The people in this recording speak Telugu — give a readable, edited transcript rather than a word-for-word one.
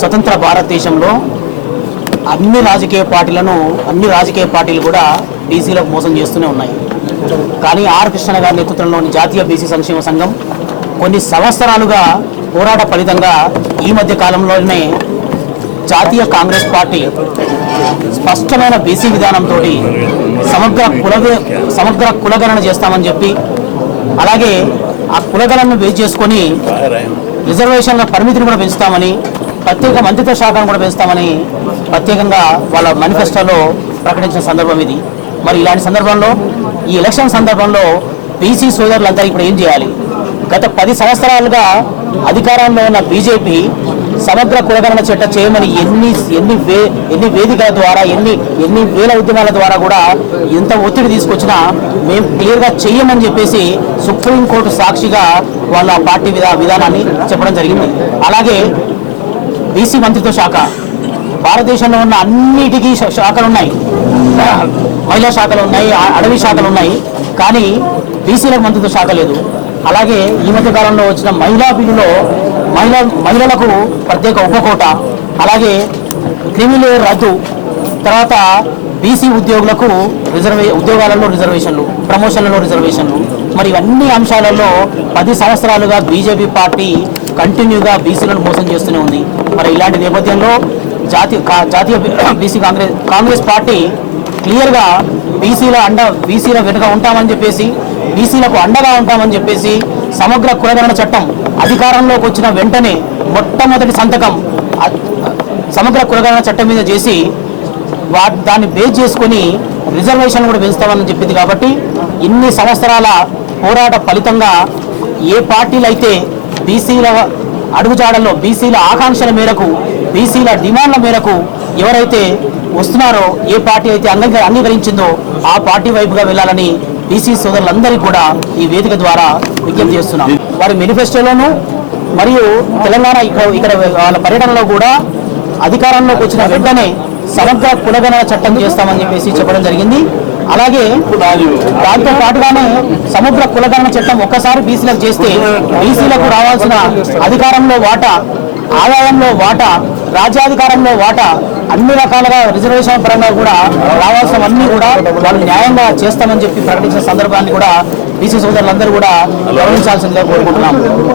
స్వతంత్ర భారతదేశంలో అన్ని రాజకీయ పార్టీలు కూడా బీసీలకు మోసం చేస్తూనే ఉన్నాయి. కానీ ఆర్ కృష్ణ గారి నేతృత్వంలోని జాతీయ బీసీ సంక్షేమ సంఘం కొన్ని సంవత్సరాలుగా పోరాట ఫలితంగా ఈ మధ్య కాలంలోనే జాతీయ కాంగ్రెస్ పార్టీ స్పష్టమైన బీసీ విధానంతో సమగ్ర కులగణన చేస్తామని చెప్పి, అలాగే ఆ కులగణను బేస్ చేసుకొని రిజర్వేషన్ల పరిమితిని కూడా పెంచుతామని, ప్రత్యేక మంత్రిత్వ శాఖను కూడా పెంచుతామని ప్రత్యేకంగా వాళ్ళ మేనిఫెస్టోలో ప్రకటించిన సందర్భం ఇది. మరి ఇలాంటి సందర్భంలో ఈ ఎలక్షన్ సందర్భంలో బీసీ సోదరులంతా ఇప్పుడు ఏం చేయాలి? గత 10 సంవత్సరాలుగా అధికారంలో ఉన్న బీజేపీ సమగ్ర కులగణన చట్టం చేయమని ఎన్ని వేదికల ద్వారా ఎన్ని వేల ఉద్యమాల ద్వారా కూడా ఎంత ఒత్తిడి తీసుకొచ్చినా మేము క్లియర్గా చెయ్యమని చెప్పేసి సుప్రీంకోర్టు సాక్షిగా వాళ్ళ పార్టీ విధానాన్ని చెప్పడం జరిగింది. అలాగే బీసీ మంత్రిత్వ శాఖ భారతదేశంలో ఉన్న అన్నిటికీ శాఖలు ఉన్నాయి, మహిళా శాఖలు ఉన్నాయి, అడవి శాఖలు ఉన్నాయి, కానీ బీసీలకు మంత్రిత్వ శాఖ లేదు. అలాగే ఈ మధ్య కాలంలో వచ్చిన మహిళా బిల్లులో మహిళలకు ప్రత్యేక ఉపకోట, అలాగే క్రిమిలేయర్ రద్దు, తర్వాత బీసీ ఉద్యోగులకు ఉద్యోగాలలో రిజర్వేషన్లు, ప్రమోషన్లలో రిజర్వేషన్లు, మరి ఇవన్నీ అంశాలలో 10 సంవత్సరాలుగా బీజేపీ పార్టీ కంటిన్యూగా బీసీలను మోసం చేస్తూనే ఉంది. మరి ఇలాంటి నేపథ్యంలో జాతీయ బీసీ కాంగ్రెస్ పార్టీ క్లియర్గా బీసీల వెనుక ఉంటామని చెప్పేసి, బీసీలకు అండగా ఉంటామని చెప్పేసి సమగ్ర కులగణన చట్టం అధికారంలోకి వచ్చిన వెంటనే మొట్టమొదటి సంతకం సమగ్ర కులగణన చట్టం మీద చేసి దాన్ని బేస్ చేసుకొని రిజర్వేషన్ కూడా పెంచుతామని చెప్పింది. కాబట్టి ఇన్ని సంవత్సరాల పోరాట ఫలితంగా ఏ పార్టీలు అయితే బీసీల అడుగుజాడల్లో, బీసీల ఆకాంక్షల మేరకు, బీసీల డిమాండ్ల మేరకు ఎవరైతే వస్తున్నారో, ఏ పార్టీ అయితే అంగీకరించిందో ఆ పార్టీ వైపుగా వెళ్ళాలని బీసీ సోదరులందరికీ కూడా ఈ వేదిక ద్వారా విజ్ఞప్తి చేస్తున్నాం. వారి మేనిఫెస్టోలోనూ మరియు తెలంగాణ ఇక్కడ వాళ్ళ పర్యటనలో కూడా అధికారంలోకి వచ్చిన వెంటనే సమగ్ర కులగణన చట్టం చేస్తామని చెప్పేసి చెప్పడం జరిగింది. అలాగే దాంతో పాటుగానే సమగ్ర కులగణన చట్టం ఒక్కసారి బీసీలకు చేస్తే బీసీలకు రావాల్సిన అధికారంలో వాటా, ఆదాయంలో వాటా, రాజ్యాధికారంలో వాటా, అన్ని రకాలుగా రిజర్వేషన్ పరంగా కూడా రావాల్సినవన్నీ కూడా వాళ్ళు న్యాయంగా చేస్తామని చెప్పి ప్రకటించిన సందర్భాన్ని కూడా బీసీ సోదరులందరూ కూడా గమనించాల్సిందిగా కోరుకుంటున్నాం.